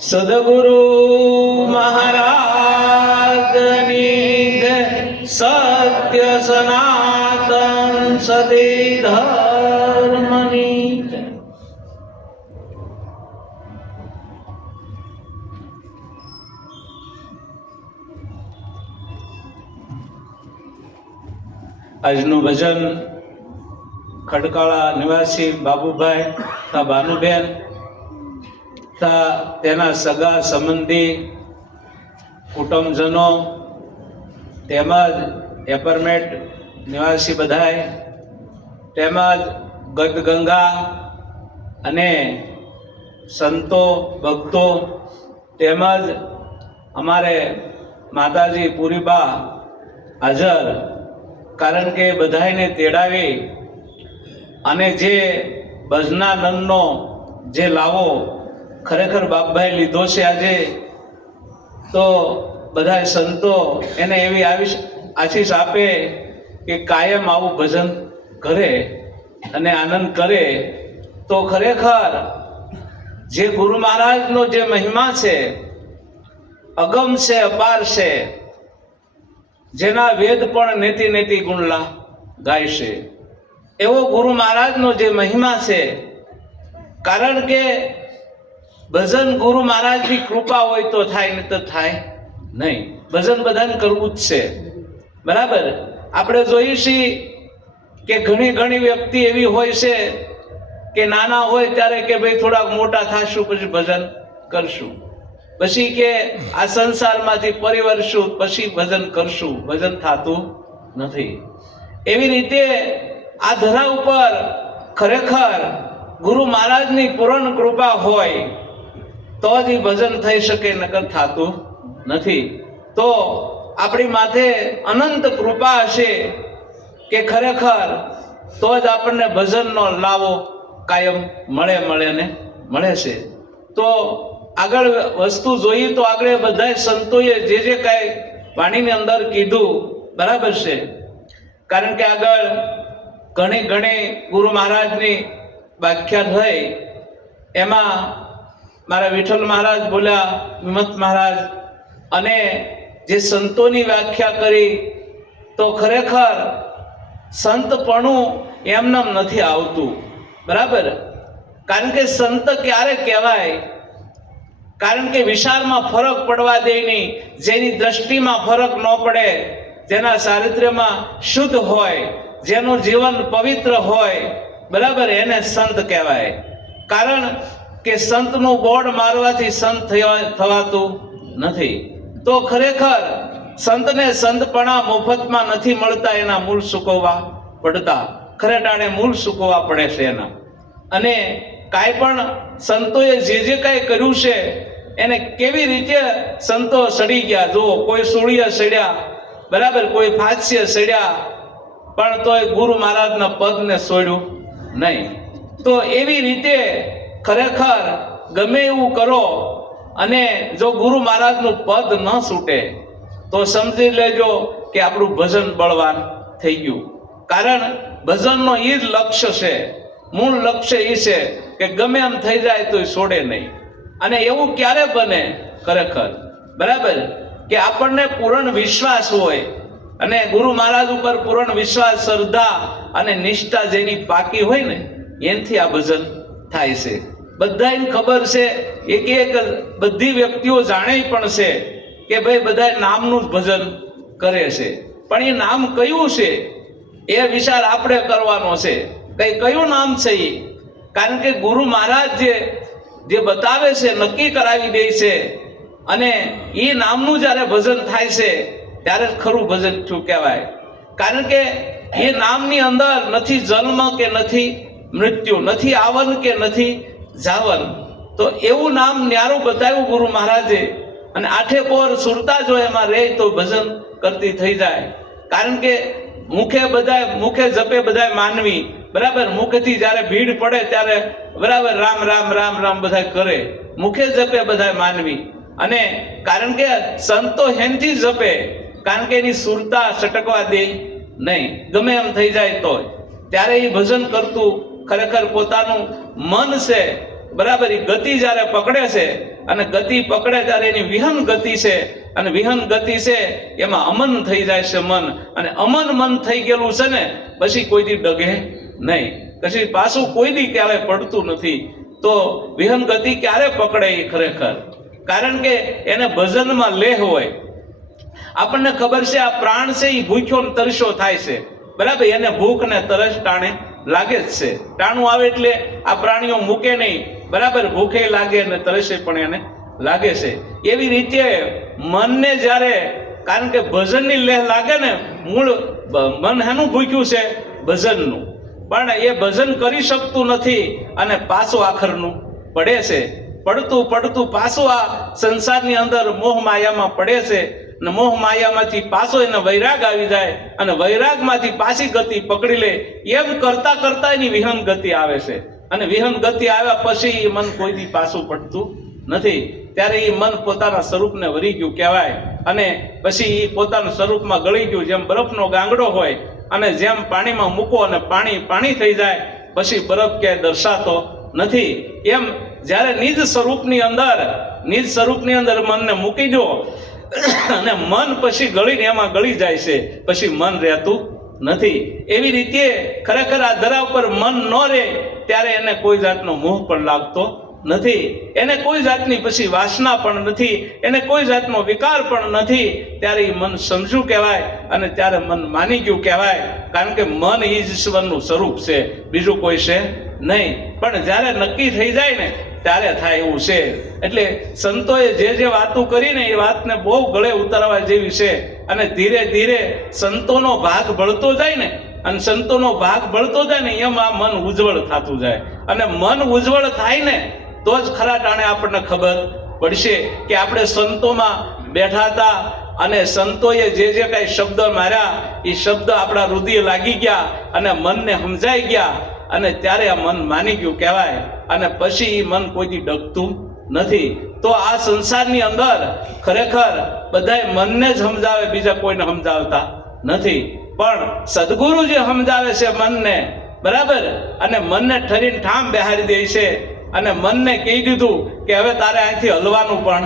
સદગુરુ મહારાજની સત્ય સનાતન સદી ધર્મની. આજનું ભજન ખડકાળા નિવાસી બાબુભાઈ બાનુબેન તેના સગા સંબંધી કુટુંબજનો, તેમજ એપરમેન્ટ નિવાસી બધાય તેમજ ગદગંગા અને સંતો, ભક્તો, તેમજ અમારે માતાજી પૂરીબા હાજર. કારણ કે બધાયને તેડાવી અને જે ભજનાનંદનો જે લાવો ખરેખર બાપભાઈ લીધો છે આજે. તો બધા સંતો એને એવી આવીશ, આશીષ આપે કે કાયમ આવું ભજન કરે અને આનંદ કરે. તો ખરેખર જે ગુરુ મહારાજનો જે મહિમા છે, અગમ છે, અપાર છે, જેના વેદ પણ નેતિ નેતિ ગુણલા ગાય છે. એવો ગુરુ મહારાજનો જે મહિમા છે, કારણ કે ભજન ગુરુ મહારાજની કૃપા હોય તો થાય ને તો થાય નહીં. ભજન બધાને કરવું જ છે. બરાબર? આપણે છીએ કે ઘણી ઘણી વ્યક્તિ એવી હોય છે કે નાના હોય ત્યારે કે ભાઈ થોડાક મોટા થશું પછી ભજન કરશું. પછી કે આ સંસારમાંથી પરિવર્શું, પછી ભજન કરશું. ભજન થતું નથી. એવી રીતે આ ધરા ઉપર ખરેખર ગુરુ મહારાજની પૂર્ણ કૃપા હોય તો જ એ ભજન થઈ શકે નકર થતું નથી. તો આપણી માથે અનંત કૃપા હશે કે ખરેખર તો જ આપણને ભજનનો લાવો કાયમ મળે મળે ને મળે છે. તો આગળ વસ્તુ જોઈએ તો આગળ બધા સંતોએ જે જે કાંઈ વાણીની અંદર કીધું બરાબર છે. કારણ કે આગળ ઘણી ઘણી ગુરુ મહારાજની વ્યાખ્યા થઈ. એમાં મારા વિઠ્ઠલ મહારાજ બોલ્યા, વિમત મહારાજ, અને જે સંતોની વ્યાખ્યા કરી, તો ખરેખર સંતપણું એમનેમ નથી આવતું. બરાબર? કારણ કે સંત ક્યારે કહેવાય? કારણ કે વિશાળમાં ફરક પડવા દે નહીં, જેની દ્રષ્ટિમાં ફરક ન પડે, જેના ચારિત્ર્યમાં શુદ્ધ હોય, જેનું જીવન પવિત્ર હોય, બરાબર? એને સંત કહેવાય. કારણ કે સંતનું બોર્ડ મારવાથી સંત થવા- થવાતું નથી. તો ખરેખર સંતને સંતપણા મફતમાં નથી મળતા, એના મૂળ સૂકવવા પડતા. ખરેટાણે મૂળ સૂકવવા પડે છે એના. અને કાંઈ પણ સંતોએ જે જે કાંઈ કર્યું છે, એને કેવી રીતે સંતો સડી ગયા? જુઓ, કોઈ સૂળીએ સડ્યા, બરાબર, કોઈ ફાસ્ય સડ્યા, પણ તોય ગુરુ મહારાજના પદને છોડ્યું નહીં. તો એવી રીતે ખરેખર ગમે એવું કરો અને જો ગુરુ મહારાજનું પદ ન છૂટે, તો સમજી લેજો કે આપણું ભજન બળવાન થઈ ગયું. કારણ ભજનનો એ જ લક્ષ્ય છે, મૂળ લક્ષ્ય એ છે કે ગમે એમ થઈ જાય તો છોડે નહીં. અને એવું ક્યારે બને? ખરેખર. બરાબર? કે આપણને પૂર્ણ વિશ્વાસ હોય અને ગુરુ મહારાજ ઉપર પૂર્ણ વિશ્વાસ, શ્રદ્ધા અને નિષ્ઠા જેની પાકી હોય ને, એનથી આ ભજન થાય છે. બધાને ખબર છે, એક એક બધી વ્યક્તિઓ જાણે પણ છે કે ભાઈ બધા નામનું જ ભજન કરે છે. પણ એ નામ કયું છે? એ વિચાર આપણે કરવાનો છે. કઈ કયું નામ છે એ? કારણ કે ગુરુ મહારાજ જે જે બતાવે છે, નક્કી કરાવી દે છે અને એ નામનું જ્યારે ભજન થાય છે, ત્યારે જ ખરું ભજન શું કહેવાય? કારણ કે એ નામની અંદર નથી જન્મ કે નથી મૃત્યુ નથી, આવન કે નથી, જાવન. તો એવું નામ ન્યારું બતાવ્યું ગુરુ મહારાજે. અને આઠે પોર સુરતા જો એમાં રહે તો ભજન કરતી થઈ જાય. કારણ કે મુખે બધાય, મુખે જપે બધાય માનવી. બરાબર, મુખથી જ્યારે ભીડ પડે ત્યારે બરાબર રામ રામ રામ રામ બધા કરે. મુખે જપે બધાય માનવી. અને કારણ કે સંતો હેનથી જપે, કારણ કે એની સુરતા સટકવા દે નહીં. ગમે એમ થઈ જાય તોય. ત્યારે એ ભજન કરતું ખરેખર પોતાનું મન છે, બરાબર, એ ગતિ જ્યારે પકડે છે, અને ગતિ પકડે ત્યારે એની વિહન ગતિ છે, અને વિહન ગતિ છે, એમાં અમન થઈ જાય છે મન, અને અમન મન થઈ ગયેલું છે ને, પછી કોઈ દી ડગે નહીં. પછી પાછું કોઈ દી ક્યારે પડતું નથી. તો વિહન ગતિ ક્યારે પકડે એ ખરેખર? કારણ કે એને ભજનમાં લેહ હોય. આપણને ખબર છે આ પ્રાણ છે, એ ભૂખ્યો ને તરસ્યો થાય છે. બરાબર, એને ભૂખ ને તરસ ટાણે લાગે જ છે. ટાણું આવે એટલે આ પ્રાણીઓ મૂકે નહીં. બરાબર, ભૂખે લાગે અને તરસે પણ એને લાગે છે. એવી રીતે મનને જ્યારે, કારણ કે ભજનની લેહ લાગે ને, મૂળ મન હેનું ભૂખ્યું છે? ભજનનું. પણ એ ભજન કરી શકતું નથી અને પાછું આખરનું પડે છે. પડતું પડતું પાછું આ સંસારની અંદર મોહ માયામાં પડે છે. અને મોહ માયામાંથી પાછો એને વૈરાગ આવી જાય અને વૈરાગમાંથી પાછી ગતિ પકડી લે, એમ કરતા કરતા એની વિહન ગતિ આવે છે. અને વિહન ગતિ આવ્યા પછી એ મન કોઈ દી પાછું પડતું નથી. ત્યારે એ મન પોતાના સ્વરૂપને વરી ગયું કહેવાય. અને પછી એ પોતાના સ્વરૂપમાં ગળી ગયું. જેમ બરફનો ગાંગડો હોય અને જેમ પાણીમાં મૂકો અને પાણી પાણી થઈ જાય, પછી બરફ ક્યાંય દર્શાતો નથી. એમ જ્યારે નિજ સ્વરૂપની અંદર, નિજ સ્વરૂપની અંદર મનને મૂકી દો અને મન પછી ગળીને એમાં ગળી જાય છે. પછી મન રહેતું નથી. એવી રીતે ખરેખર આ ધરા ઉપર મન ન રહે ત્યારે એને કોઈ જાતનો મોહ પણ લાગતો નથી. એને કોઈ જાતની પછી વાસના પણ નથી. એને કોઈ જાતનો વિકાર પણ નથી. ત્યારે એ મન સમજુ કહેવાય અને ત્યારે મન માની ગયું કહેવાય. કારણ કે મન એ જ ઈશ્વરનું સ્વરૂપ છે. બીજું કોઈ છે? નહીં, પણ જ્યારે નક્કી થઈ જાય ને, ત્યારે થાય એવું છે. એટલે સંતોએ જે જે વાતો કરીને એ વાતને બહુ ગળે ઉતારવા જેવી છે. અને ધીરે ધીરે સંતોનો ભાગ ભળતો જાય ને, અને સંતોનો ભાગ ભળતો જાય ને, એમ આ મન ઉજ્જવળ થતું જાય. અને મન ઉજ્જવળ થાય ને, તો જ ખરા ટાણે આપણને ખબર પડશે કે આપણે સંતોમાં બેઠા હતા અને સંતોએ જે જે કાંઈ શબ્દ માર્યા એ શબ્દ આપણા રુધિર લાગી ગયા અને મનને સમજાઈ ગયા. અને ત્યારે આ મન માની ગયું કહેવાય. અને પછી એ મન કોઈથી ડગતું નથી. તો આ સંસારની અંદર ખરેખર બધાય મનને જ સમજાવે, બીજા કોઈને સમજાવતા નથી. પણ સદગુરુ જે સમજાવે છે મનને, બરાબર? અને મનને ઠરીને ઠામ બેહારી દે છે. અને મનને કહી દીધું કે હવે તારે અહીંથી હલવાનું પણ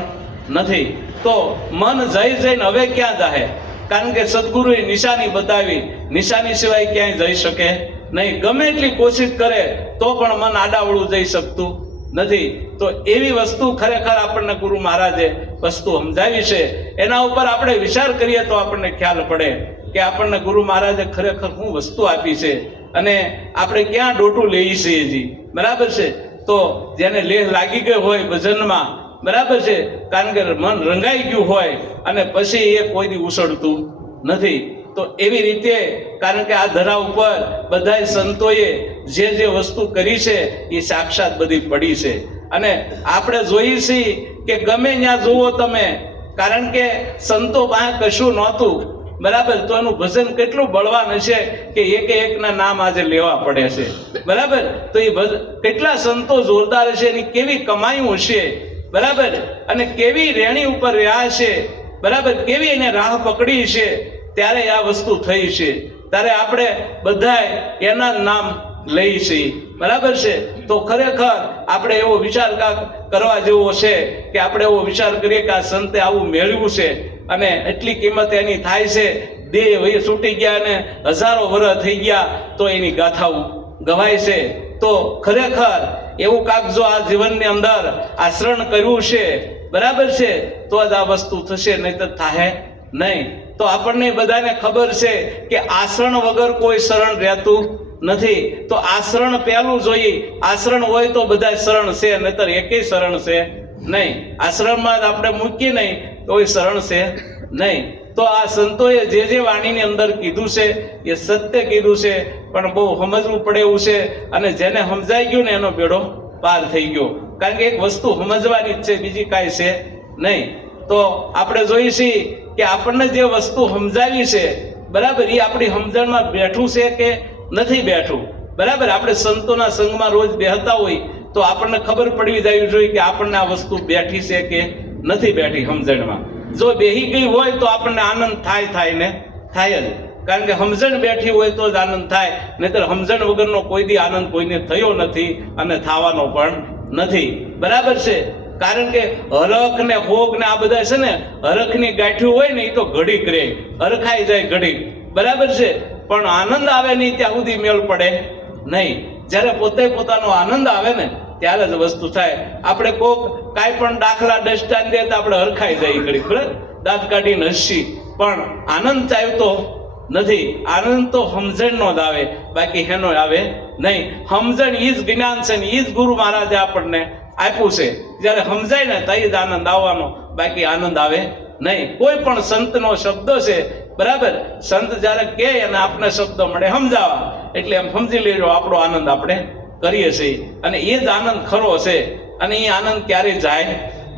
નથી. તો મન જઈ જઈને હવે ક્યાં જાહે? કારણ કે સદગુરુએ નિશાની બતાવી. નિશાની સિવાય ક્યાંય જઈ શકે નહીં, ગમે એટલી કોશિશ કરે તો પણ મન આડાવડું જઈ શકતું નથી. તો એવી વસ્તુ ખરેખર આપણને ગુરુ મહારાજે વસ્તુ સમજાવી છે. એના ઉપર આપણે વિચાર કરીએ તો આપણને ખ્યાલ પડે કે આપણને ગુરુ મહારાજે ખરેખર શું વસ્તુ આપી છે અને આપણે ક્યાં ડોટું લઈએ છીએ જી બરાબર છે? તો જેને લેહ લાગી ગયો હોય ભજનમાં, બરાબર છે? કારણ કે મન રંગાઈ ગયું હોય અને પછી એ કોઈ દી ઉછળતું નથી. તો એવી રીતે કારણ કે આ ધરા ઉપર બધાય સંતોએ જે જે વસ્તુ કરી છે, એ સાક્ષાત બધી પડી છે. અને આપણે જોઈએ છીએ કે ગમે ત્યાં જુઓ તમે, કારણ કે સંતો પાસે કશું નહોતું. બરાબર, તો એનું ભજન કેટલું બળવાન હશે કે એક એકના નામ આજે લેવા પડે છે. બરાબર, તો એ કેટલા સંતો જોરદાર હશે, એની કેવી કમાયું હશે. બરાબર, અને કેવી રેણી ઉપર રહ્યા છે બરાબર, કેવી એને રાહ પકડી છે. ત્યારે આ વસ્તુ થઈ છે. ત્યારે આપણે બધાય એના નામ લઈ છીએ બરાબર છે? તો ખરેખર આપણે એવો વિચાર કરવા જેવો છે કે આપણે એવો વિચાર કરીએ કે આ સંતે આવું મેળવ્યું છે અને એટલી કિંમત એની થાય છે. દેહ એ છૂટી ગયા અને હજારો વર્ષ થઈ ગયા તો એની ગાથાઓ ગવાય છે. તો ખરેખર એવું કાંક જો આ જીવનની અંદર આચરણ કર્યું છે, બરાબર છે? તો જ આ વસ્તુ થશે નહીં તો થાહે નહીં. તો આપણને બધાને ખબર છે કે આચરણ વગર કોઈ શરણ રહેતું નથી. તો આચરણ પહેલું જોઈએ. આચરણ હોય તો બધા શરણ છે, નહીતર એકેય શરણ છે નહીં. આશ્રમમાં આપણે મૂકીએ નહીં તો એ શરણ છે નહીં. તો આ સંતોએ જે જે વાણીની અંદર કીધું છે, એ સત્ય કીધું છે, પણ બહુ સમજવું પડે એવું છે અને જેને સમજાઈ ગયું ને એનો બેડો પાર થઈ ગયો. કારણ કે એક વસ્તુ સમજવાની જ છે, બીજી કાંઈ છે નહીં. તો આપણે છીએ કે આપણને જે વસ્તુ સમજાવી છે, બરાબર એ આપણી સમજણમાં બેઠું છે કે નથી બેઠું? બરાબર, આપણે સંતોના સંઘમાં રોજ બેહતા હોય તો આપણને ખબર પડવી જવી જોઈએ કે આપણને આ વસ્તુ બેઠી છે કે નથી બેઠી સમજણમાં. જો બેહી ગઈ હોય તો આપણને આનંદ થાય થાય ને? થાય જ. કારણ કે સમજણ બેઠી હોય તો જ આનંદ થાય. નહીતર સમજણ વગરનો કોઈ દી આનંદ કોઈને થયો નથી અને થવાનો પણ નથી. બરાબર છે? કારણ કે હરખ ને ભોગ ને આ બધા છે ને, હરખની ગાંઠ્યું હોય ને એ તો ઘડીક રહે હરખાઈ જાય ઘડીક. બરાબર છે? પણ આનંદ આવે નહીં ત્યાં સુધી મેળ પડે નહીં. જ્યારે પોતે પોતાનો આનંદ આવે ને, ત્યારે જ વસ્તુ થાય. આપણે કોક કાંઈ પણ દાખલા દૃષ્ટાંત દે તો આપણે હરખાઈ જાય ઘડીક, બરાબર? દાંત કાઢીને હસી પણ આનંદ ચાહતો નથી. આનંદ તો સમજણનો જ આવે. બાકી હેનો આવે નહીં. સમજણ ઈ જ જ્ઞાન છે ને, ઈ જ ગુરુ મહારાજે આપણને આપ્યું છે. જ્યારે સમજાય ને તઈ જ આનંદ આવવાનો. બાકી આનંદ આવે નહીં. કોઈ પણ સંતનો શબ્દ છે, બરાબર? સંત જ્યારે કહે અને આપને શબ્દ મળે સમજાવવા એટલે એમ સમજી લેજો, આપણો આનંદ આપણે કરીએ છીએ. અને એ જ આનંદ ખરો છે અને એ આનંદ ક્યારેય જાય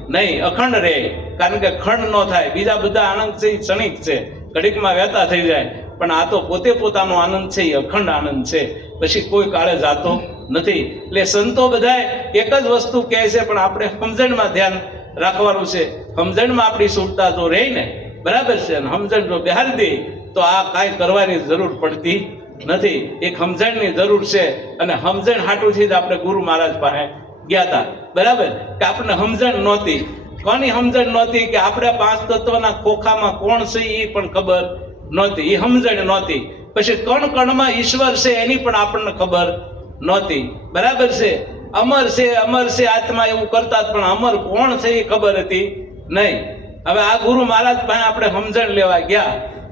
નહીં. અખંડ રહે. કારણ કે ખંડ ન થાય. બીજા બધા આનંદ છે, એ ક્ષણિક છે. ઘડીકમાં વહેતા થઈ જાય. પણ આ તો પોતે પોતાનો આનંદ છે, એ અખંડ આનંદ છે. પછી કોઈ કાળે જાતો નથી. એટલે સંતો બધાય એક જ વસ્તુ કહે છે, પણ આપણે સમજણમાં ધ્યાન રાખવાનું છે. સમજણમાં આપણી સુરતા તો રહી ને, બરાબર છે, અને સમજણ જો બિહારી દે, તો આ કાંઈ કરવાની જરૂર પડતી નથી. એક સમજણની જરૂર છે, અને સમજણ હાટુથી જ આપણે ગુરુ મહારાજ પાસે ગયા હતા. બરાબર? કે આપણને સમજણ નહોતી. કોની સમજણ નહોતી? કે આપણે પાંચ તત્વના ખોખામાં કોણ છે એ પણ ખબર નહોતી. એ સમજણ નહોતી. પછી કણ કણમાં ઈશ્વર છે એની પણ આપણને ખબર નહોતી. બરાબર છે? અમર છે અમર છે, આત્મા એવું કરતા પણ અમર કોણ છે એ ખબર હતી નહીં. હવે આ ગુરુ મહારાજ પાસે આપણે સમજણ લેવા ગયા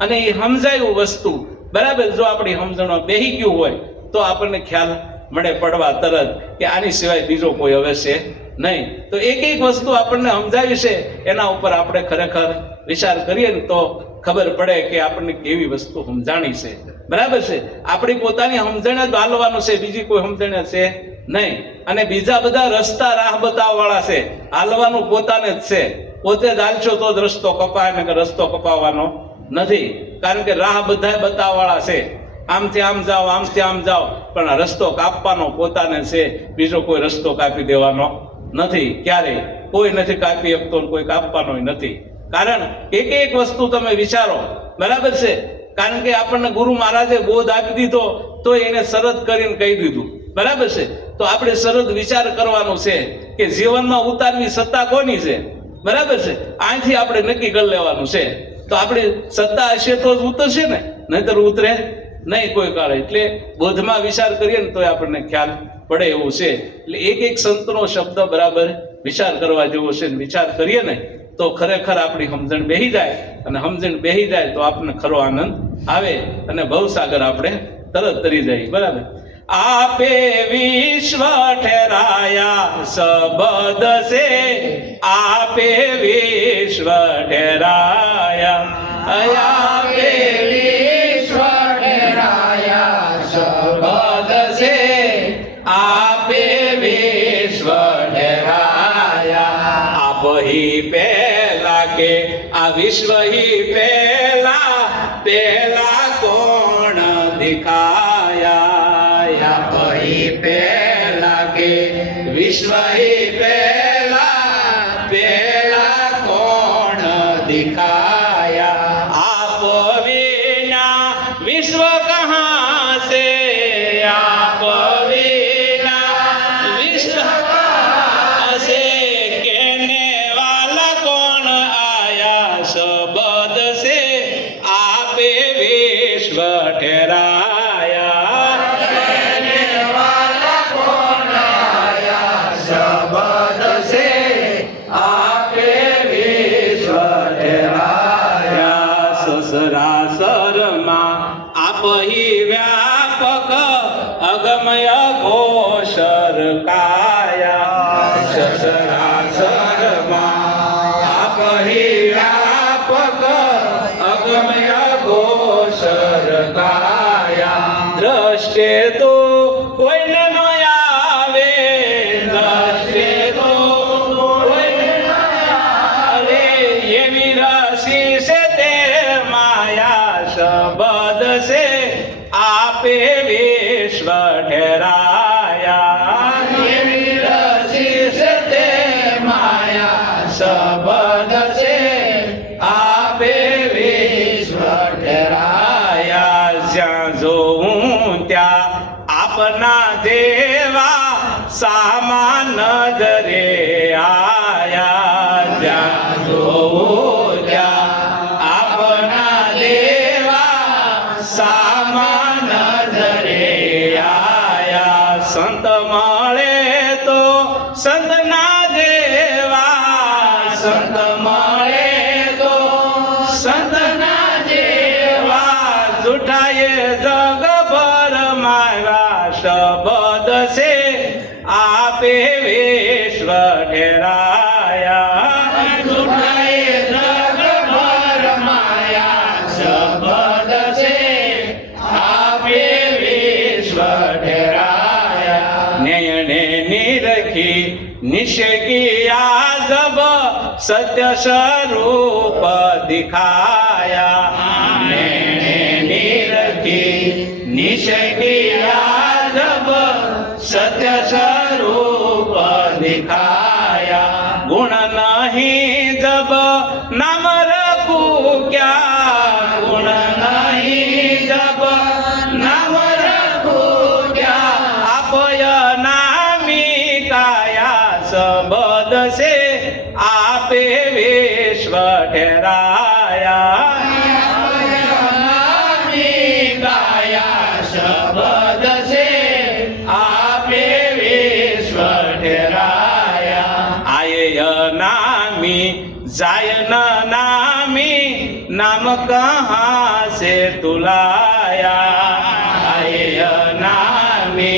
અને એ સમજાયું વસ્તુ. બરાબર? જો આપણી સમજણમાં બેહી ગયું હોય તો આપણને ખ્યાલ મળે પડવા તરત કે આની સિવાય બીજો કોઈ હવે છે નહીં. તો એક એક વસ્તુ આપણને સમજાવી છે. એના ઉપર આપણે ખરેખર વિચાર કરીએ ને તો ખબર પડે કે આપણને કેવી વસ્તુ સમજાણી છે. બરાબર છે? આપણી પોતાની સમજણ જ હાલવાનું છે, બીજી કોઈ સમજણ છે નહીં. અને બીજા બધા રસ્તા રાહ બતાવવાળા છે. હાલવાનું પોતાને જ છે. પોતે જ હાલશો તો જ રસ્તો કપાય ને રસ્તો કપાવવાનો નથી. કારણ કે રાહ બધા બતાવવાળા છે. આમથી આમ જાઓ, આમથી આમ જાઓ. પણ રસ્તો કાપવાનો પોતાને છે. બીજો કોઈ રસ્તો કાપી દેવાનો નથી. ક્યારે? કોઈ નથી કાપી શકતો કોઈ કાપવાનો નથી. કારણ એક એક વસ્તુ તમે વિચારો. બરાબર છે? કારણ કે આપણને ગુરુ મહારાજે બોધ આપી દીધો, તો એને શરત કરીને કહી દીધું. બરાબર છે? તો આપણે શરત વિચાર કરવાનો છે કે જીવનમાં ઉતારવી સત્તા કોની છે? બરાબર છે? આથી આપણે નક્કી કરી લેવાનું છે. તો આપણી સત્તા હશે તો જ ઉતરશે ને? નહીતર ઉતરે નહીં કોઈ કાળે. એટલે બોધમાં વિચાર કરીએ ને તો આપણને ખ્યાલ પડે એવું છે. એટલે એક એક સંતનો શબ્દ બરાબર વિચાર કરવા જેવો છે ને વિચાર કરીએ ને, તો ખરેખર આપણી સમજણ બેહી જાય. અને સમજણ બેહી જાય તો આપણને ખરો આનંદ આવે અને ભવસાગર આપણે તરત તરી જાય, બરાબર? આપે વિશ્વ ઠેરાયા સબદ સે આપે વિશ્વ ઠેરાયા. આપે વિશ્વ ઠેરાયા સબદ સે આપે વિશ્વ ઠેરાયા. આપ હી પહેલા કે આ વિશ્વ હી પહેલા પહેલા કાયા દ્રષ્ટે તો સંત માળે તો સંતના નિષેકિયા જબ સત્ય સ્વરૂપ દિખાયા નેયણે નિરખી નિષેકિયા જબ સત્ય સ્વરૂપ દિખાયા ગુણ નહીં જબ નામ રખું कहाँ से तुलाया आए नामी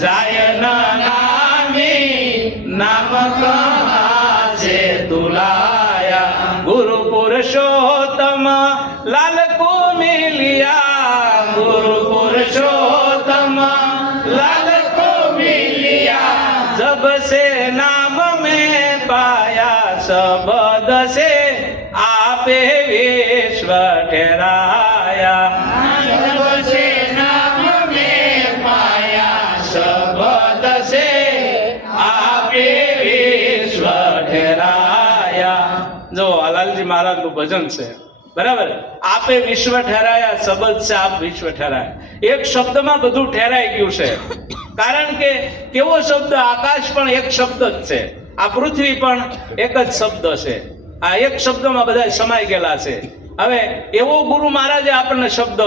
जाय नामी नाम कहाँ से तुलाया गुरु पुरुषोत्तम लाल को मिलिया गुरु पुरुषोत्तम लाल को मिलिया जब से नाम में पाया सब से आपे वे ઠેરાયા છે નામ ભજન છે બરાબર? આપે વિશ્વ ઠેરાયા શબ્દ છે આપ વિશ્વ ઠેરાયા. એક શબ્દમાં બધું ઠેરાઈ ગયું છે. કારણ કે કેવો શબ્દ? આકાશ પણ એક શબ્દ જ છે. આ પૃથ્વી પણ એક જ શબ્દ છે. આ એક શબ્દમાં બધા સમાઈ ગયેલા છે. હવે એવો ગુરુ મહારાજે આપણને શબ્દ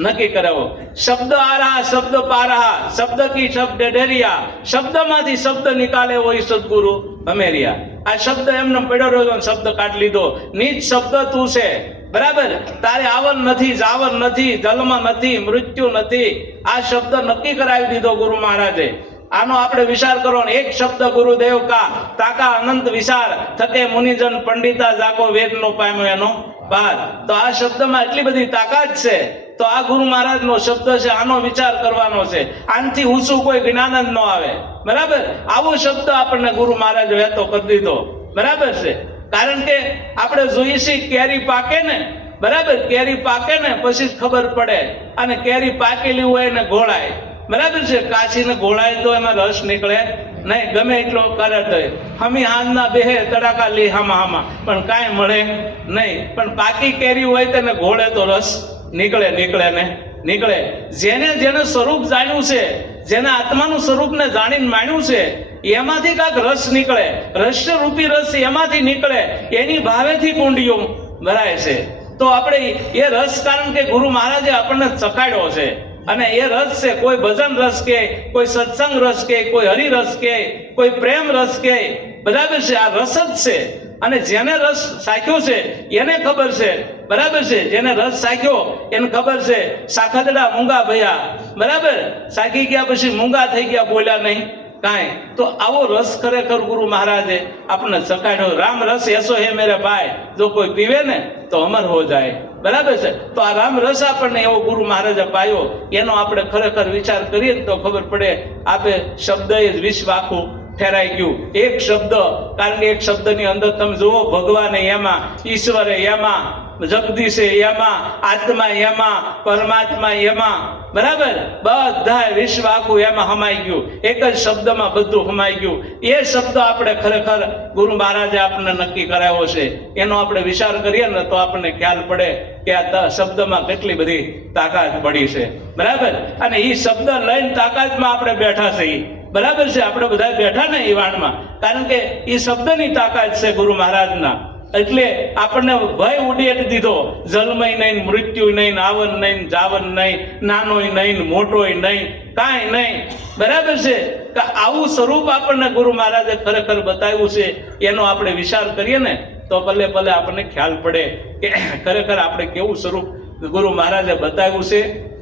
નક્કી કરાવો શબ્દ આરા શબ્દ પારા શબ્દ કી શબ્દ ડેરિયા શબ્દમાંથી શબ્દ નિકાલે હોય સદગુરુ અમેરિયા. આ શબ્દ એમને પડ્યો રહ્યો શબ્દ કાઢી લીધો. નીચ શબ્દ તું છે. બરાબર? તારે આવન નથી, જાવન નથી જન્મ નથી, મૃત્યુ નથી. આ શબ્દ નક્કી કરાવી દીધો ગુરુ મહારાજે. આનો આપણે વિચાર કરો એક શબ્દ ગુરુદેવ કા, તાકા અનંત વિચાર થકે મુનિજન પંડિતા જાકો વેદ નો પામ્યો એનો. બાદ તો આ શબ્દમાં એટલી બધી તાકાત છે, તો આ ગુરુ મહારાજ નો શબ્દ છે, આનો વિચાર કરવાનો છે. આનથી ઊંચું કોઈ જ્ઞાન જ ન આવે. બરાબર? આવો શબ્દ આપણને ગુરુ મહારાજ વહેતો કરી દીધો. બરાબર છે? કારણ કે આપણે જોઈએ કેરી પાકે ને, બરાબર? કેરી પાકે ને પછી ખબર પડે અને કેરી પાકેલી હોય ને ઘોળાય બરાબર છે? કાચીને ઘોળાય તો એમાં રસ નીકળે. નહીં, ગમે એટલો કરે તો હમી હાંજના બેહે તડાકા લે હામાં હામાં. પણ કાંઈ મળે નહીં. પણ પાકી કેરી હોય તેને ઘોળે તો રસ. નીકળે નીકળે ને, નીકળે. જેને જેને સ્વરૂપ જાણ્યું છે, જેને આત્માનું સ્વરૂપને જાણીને માણ્યું છે, એમાંથી કાંઈક રસ નીકળે. રસ્યરૂપી રસ એમાંથી નીકળે. એની ભાવેથી કુંડીઓ ભરાય છે. તો આપણે એ રસ કારણ કે ગુરુ મહારાજે આપણને ચખાડ્યો છે. અને એ રસ છે, કોઈ ભજન રસ કે, કોઈ સત્સંગ રસ કે, કોઈ હરિરસ કે, કોઈ પ્રેમ રસ કે, બરાબર છે, આ રસ જ છે. અને જેને રસ સાખ્યો છે, એને ખબર છે, બરાબર છે, જેને રસ સાખ્યો, એને ખબર છે, સાખદડા મૂંગા ભયા, બરાબર? સાખી ગયા પછી મૂંગા થઈ ગયા, બોલ્યા નહીં. કાંઈ. તો આવો રસ ખરેખર ગુરુ મહારાજે આપણને ચખાડ્યો રામ રસ એસો હે મેરે ભાઈ. જો કોઈ પીવે ને, તો અમર હો જાય. બરાબર છે? તો આ રામ રસ આપણને એવો ગુરુ મહારાજે પાયો. એનો આપણે ખરેખર વિચાર કરીએ તો ખબર પડે, આપે શબ્દ એ વિશ્વ આખું ઠેરાઈ ગયું. એક શબ્દ, કારણ કે એક શબ્દની અંદર તમે જુઓ, ભગવાન એમાં, ઈશ્વરે એમાં જગદીશે એમાં આત્મા એમાં પરમાત્મા એમાં બરાબર? બધા વિશ્વ આખું એમાં હમાઈ ગયું. એક જ શબ્દમાં બધું હમાઈ ગયું. એ શબ્દ આપણે ખરેખર ગુરુ મહારાજે આપણને નક્કી કરાવ્યો છે. એનો આપણે વિચાર કરીએ ને તો આપણને ખ્યાલ પડે કે આ શબ્દમાં કેટલી બધી તાકાત પડી છે. બરાબર? અને એ શબ્દ લઈને તાકાતમાં આપણે બેઠા છીએ બરાબર છે? આપણે બધા બેઠા ને એ વાણમાં. કારણ કે એ શબ્દની તાકાત છે ગુરુ મહારાજના. એટલે આપણને ભય ઉડેટ દીધો. જન્મય નહીં મૃત્યુ નહીં, આવન નહીં, જાવન નહીં, નાનોય નહીં, મોટોય નહીં, કાંઈ નહીં. બરાબર છે? કે આવું સ્વરૂપ આપણને ગુરુ મહારાજે ખરેખર બતાવ્યું છે, એનો આપણે વિચાર કરીએ ને, તો ભલે ભલે આપણને ખ્યાલ પડે કે ખરેખર આપણે કેવું સ્વરૂપ ગુરુ મહારાજે બતાવ્યું છે.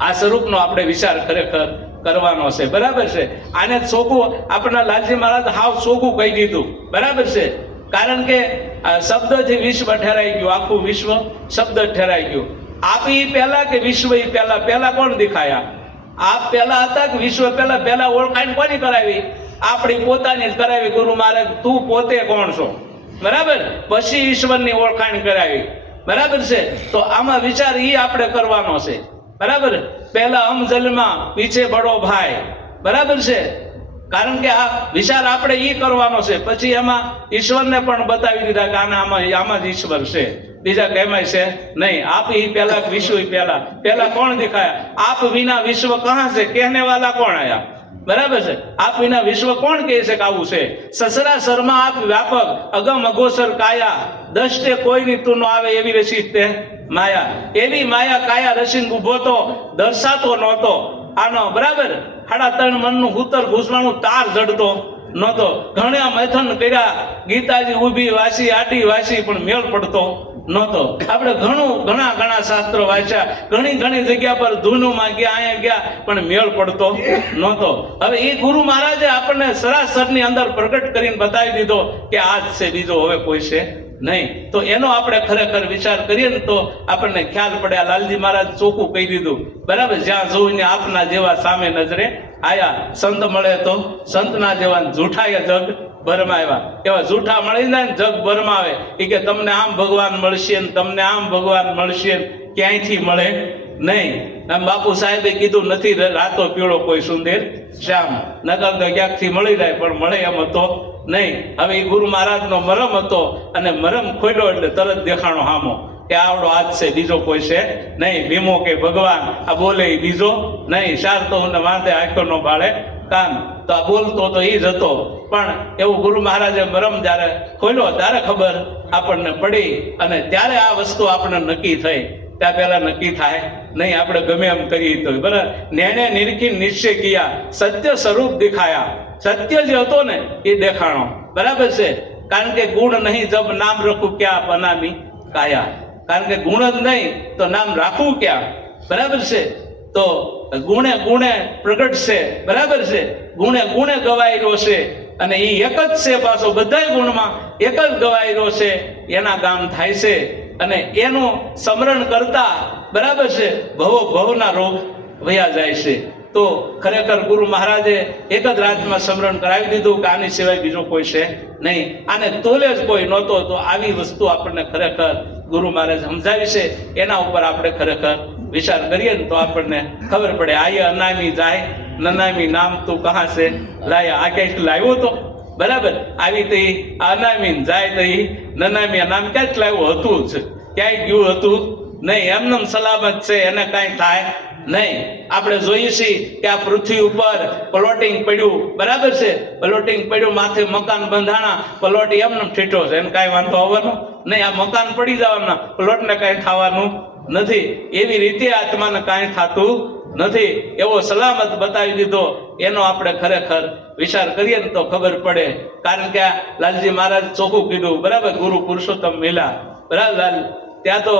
આ સ્વરૂપનો આપણે વિચાર ખરેખર કરવાનો છે. બરાબર છે? આને ચોખ્ખું આપણા લાલજી મહારાજ હાવ ચોખ્ખું કહી દીધું. બરાબર છે? કારણ કે, આ શબ્દથી વિશ્વ ઠેરાઈ ગયું, આખું વિશ્વ શબ્દ ઠેરાઈ ગયું. આપ એ પહેલા કે વિશ્વ એ પહેલા? પહેલા કોણ દેખાયા? આપ પહેલા હતા કે વિશ્વ પહેલા? પહેલા ઓળખાણ કોની કરાવી? આપણી પોતાની જ કરાવી. ગુરુ મહારાજ, તું પોતે કોણ છો? બરાબર? પછી ઈશ્વરની ઓળખાણ કરાવી. બરાબર છે? તો આમાં વિચાર એ આપણે કરવાનો છે. બરાબર? પહેલા હમ જલમાં પીછે બડો ભાઈ. બરાબર છે? કારણ કે આ વિચાર આપણે એ કરવાનો છે. પછી એમાં ઈશ્વરને પણ બતાવી દીધા કે આના આમાં આમાં જ ઈશ્વર છે. બીજા કહેવાય છે નહીં. આપ ઈ પહેલા વિશ્વ પેલા પહેલા. કોણ દેખાયા? આપ વિના વિશ્વ કહા છે? કહેને વાલા કોણ આયા? બરાબર છે? આપ વિના વિશ્વ કોણ કહે છે કે આવું છે? સસરા શર્મા આપ વ્યાપક અગમ અગોસર કાયા. દષ્ટે કોઈની તું ન આવે એવી રસી તે માયા. એવી માયા કાયા રસીને ઊભો તો, દર્શાતો નહોતો. આનો બરાબર? સાડા ત્રણ મનનું ઉત્તર ઘૂસવાનું તાર જડતો નહોતો. ઘણા મૈથન કર્યા, ગીતાજી ઊભી વાસી આટી વાસી પણ મેળ પડતો નહોતો. આપણે ઘણું, ઘણા ઘણા શાસ્ત્રો વાંચ્યા. ઘણી ઘણી જગ્યા પર ધૂનમાં ગયા, અહીંયા ગયા, પણ મેળ પડતો નહોતો. હવે એ ગુરુ મહારાજે આપણને સરાસરની અંદર પ્રગટ કરીને બતાવી દીધો કે આ જ છે, બીજો હવે કોઈ છે નહીં. તો એનો આપણે ખરેખર વિચાર કરીએ ને તો આપણને ખ્યાલ પડે. લાલજી મહારાજ ચોખ્ખું કહી દીધું. બરાબર? જ્યાં જોઈને આપના જેવા સામે નજરે આયા. સંત મળે તો સંતના જેવા જૂઠાએ જગ ભરમાવ્યા એવા જૂઠા મળી જાય ને જગ ભરમાવે એ કે તમને આમ ભગવાન મળશે ને તમને આમ ભગવાન મળશે ક્યાંયથી મળે નહીં. આમ બાપુ સાહેબે કીધું, નથી રાતો પીળો કોઈ સુંદર શ્યામ. નગર તો ક્યાંકથી મળી જાય, પણ મળે એમ હતો. નહીં, હવે એ ગુરુ મહારાજનો મરમ હતો અને મરમ ખોલ્યો એટલે તરત દેખાણો હામો કે આવડો હાથ છે, બીજો કોઈ છે નહીં. ભીમો કે ભગવાન, આ બોલે બીજો નહીં. શાર તો હું વાંધે આંખો નો ભાળે. કાન તો આ બોલતો તો એ જ હતો. પણ એવું ગુરુ મહારાજે મરમ જ્યારે ખોલ્યો ત્યારે ખબર આપણને પડી અને ત્યારે આ વસ્તુ આપણને નક્કી થઈ. ત્યાં પહેલા નક્કી થાય. નહીં, આપણે ગમે એમ કરીએ તો. બરાબર? નેણે નિરખી નિશ્ચય કિયા. સત્ય સ્વરૂપ દેખાયા. સત્ય જે હતો ને, એ દેખાણો. બરાબર છે? કારણ કે ગુણ નહીં, જબ નામ રખું ક્યાં બનામી કાયા. કારણ કે ગુણ જ નહીં, તો નામ રાખવું ક્યાં? બરાબર છે? તો ગુણે ગુણે પ્રગટ છે. બરાબર છે? ગુણે ગુણે ગવાયેલો છે. અને એ એક જ છે પાછો બધાય ગુણમાં. એક જ ગવાયેલો છે. એના ગામ થાય છે. અને એનું સ્મરણ કરતા બરાબર છે, ભવો ભવના રોગ વયા જાય છે. તો ખરેખર ગુરુ મહારાજે એક જ રાજમાં સ્મરણ કરાવી દીધું કે આની સિવાય બીજો કોઈ છે નહીં. આને તોલે જ કોઈ નહોતો, તો આવી વસ્તુ આપણને ખરેખર ગુરુ મહારાજ સમજાવી છે. એના ઉપર આપણે ખરેખર વિચાર કરીએ ને તો આપણને ખબર પડે, આય અનામી જાય, નનામી નામ તું કહા છે? લાય, આ ક્યાંક લાવ્યો તો? બરાબર? આવી તઈ અનામીન જાય તઈ નનામી નામ ક્યાંક લાવ્યું? હતું જ. ક્યાંય ગયું હતું? નહીં, એમનેમ સલામત છે, એને કાંઈ થાય નહીં. આપણે જોઈએ છીએ કે આ પૃથ્વી ઉપર પ્લોટિંગ પડ્યું. બરાબર છે? પ્લોટિંગ પડ્યું, માથે મકાન બંધાણા, પ્લોટ એમને ઠીઠો છે. એને કાંઈ વાંધો આવવાનો નહીં. આ મકાન પડી જવાના, પ્લોટને કાંઈ થવાનું નથી. એવી રીતે આત્માને કાંઈ થતું નથી. એવો સલામત બતાવી દીધો. એનો આપણે ખરેખર વિચાર કરીએ ને તો ખબર પડે. કારણ કે લાલજી મહારાજ ચોખ્ખું કીધું, બરાબર, ગુરુ પુરુષોત્તમ મિલા. બરાબર ત્યાં તો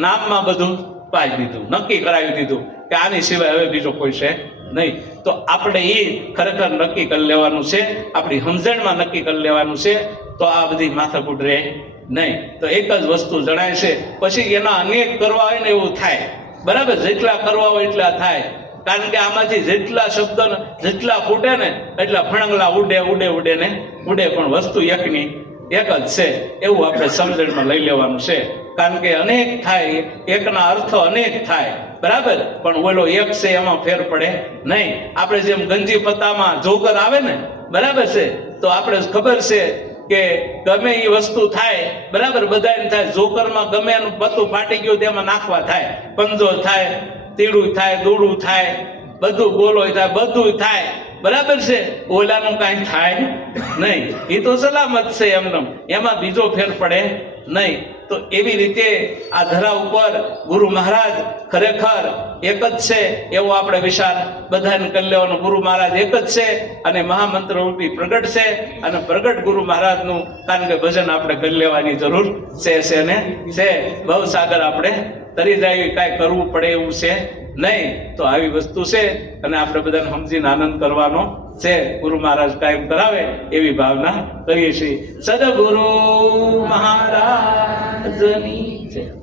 નામમાં બધું પાઈ દીધું, નક્કી કરાવી દીધું કે આની સિવાય હવે બીજો કોઈ છે નહીં. તો આપણે એ ખરેખર નક્કી કરી લેવાનું છે. આપણી સમજણમાં નક્કી કરી લેવાનું છે. તો આ બધી માથાકૂટ રહે નહીં. તો એક જ વસ્તુ જણાય છે. પછી એના અનેક કરવા હોય ને એવું થાય. બરાબર? જેટલા કરવા હોય એટલા થાય. કારણ કે આમાંથી જેટલા શબ્દ જેટલા ફૂટે ને, એટલા ફણંગલા ઉડે ઉડે ઉડે ને. ઉડે પણ વસ્તુ એકની. એક જ છે. એવું આપણે સમજણમાં લઈ લેવાનું છે. કારણ કે અનેક થાય, એકના અર્થ અનેક થાય. બરાબર? પણ ઓલો એક છે, એમાં ફેર પડે નહીં. આપણે જેમ ગંજી પત્તામાં જોકર આવે ને, બરાબર છે? તો આપણે ખબર છે કે ગમે એ વસ્તુ થાય, બરાબર? બધાને થાય. જોકરમાં ગમે એનું પત્તું ફાટી ગયું તેમાં નાખવા થાય. પંજો થાય, તીડું થાય, દોડું થાય, બધું બોલો થાય બધું થાય. બરાબર છે? ઓલાનું કાંઈ થાય નહીં. એ તો સલામત છે એમને એમાં બીજો ફેર પડે નહીં. તો એવી રીતે આ ધરા ઉપર ગુરુ મહારાજ ખરેખર એક જ છે, એવો આપણે વિચાર બધાને કરી ગુરુ મહારાજ એક જ છે અને મહામંત્ર રૂપી પ્રગટ છે અને પ્રગટ ગુરુ મહારાજનું કારણ કે ભજન આપણે કરી લેવાની જરૂર છે છે ને? છે. બહુ સાગર આપણે તરી જાય કાંઈ કરવું પડે એવું છે નહીં. તો આવી વસ્તુ છે અને આપણે બધાને સમજીને આનંદ કરવાનો છે. ગુરુ મહારાજ કાયમ કરાવે એવી ભાવના કરીએ છીએ. સદગુરુ મહારાજની જય.